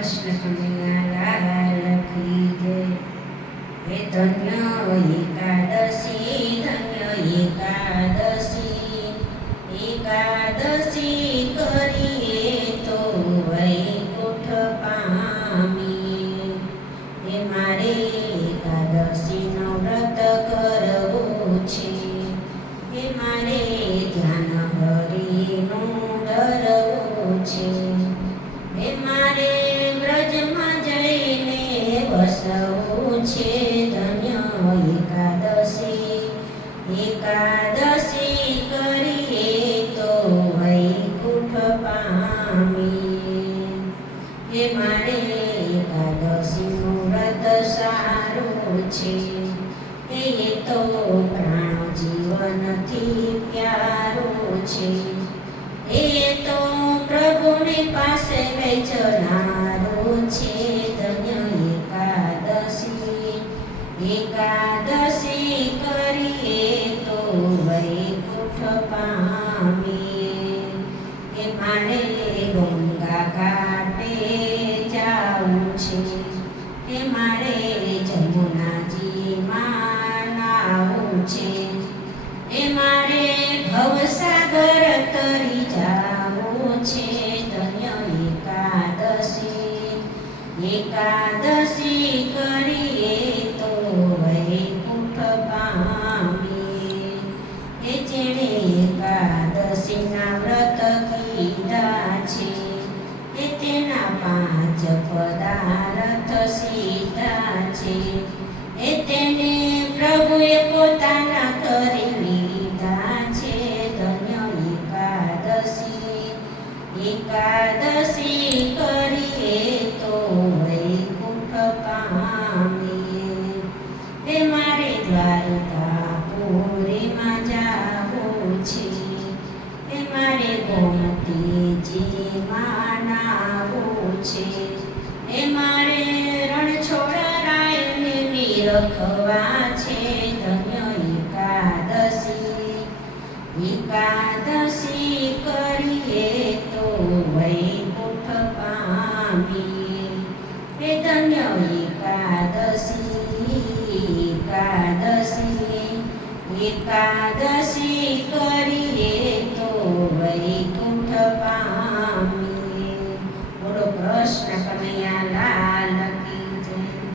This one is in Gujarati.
કૃષ્ણ કનૈયા લાલ કી જય। હે ધન્ય એકાદશી, ધન્ય એકાદશી, એકાદશી કરીએ તો વૈકુંઠ પામીએ। હે મારે એકાદશીનો વ્રત કરવું છે, હે મારે ધ્યાન હરિનું ધરવું છે, હે મારે વ્રજમાં જઈને વસવું છે। ધન્ય એકાદશી, એકાદશી કરીએ તો વૈકુંઠ પામીએ। હે મારે એકાદશીનું વ્રત સારું છે, એ તો પ્રાણ જીવનથી પ્યારું છે, એ તો પ્રભુની પાસે લઈ જનારું છે। ધન્ય એકાદશી, એકાદશી કરીએ તો વૈકુંઠ પામીએ। હે મારે ગંગા ઘાટે જાવું છે, હે મારે જમુનાજીમાં નાવું છે, હે મારે ભવસાગર તરી જાવું છે। ધન્ય એકાદશી, એકાદશી કરીએ તો વૈકુંઠ પામીએ। હે જેણે એકાદશીના વ્રત કીધા છે, એ તેના 5 પદાર્થ સીધા છે, એ તેને પ્રભુએ પોતાના કરી લીધા છે। ધન્ય એકાદશી, એકાદશી કરીએ તો વૈકુંઠ પામીએ। હે મારે દ્વારકાપુરીમાં જાવું છે, હે મારે ગોમતીજીમાં નાવું છે, હે મારે રણછોડરાયને નિરખવા છે। ધન્ય એકાદશી, એકાદશી કરીએ તો વૈકુંઠ પામીએ। હે ધન્ય એકાદશી, એકાદશી, એકાદશી કરીએ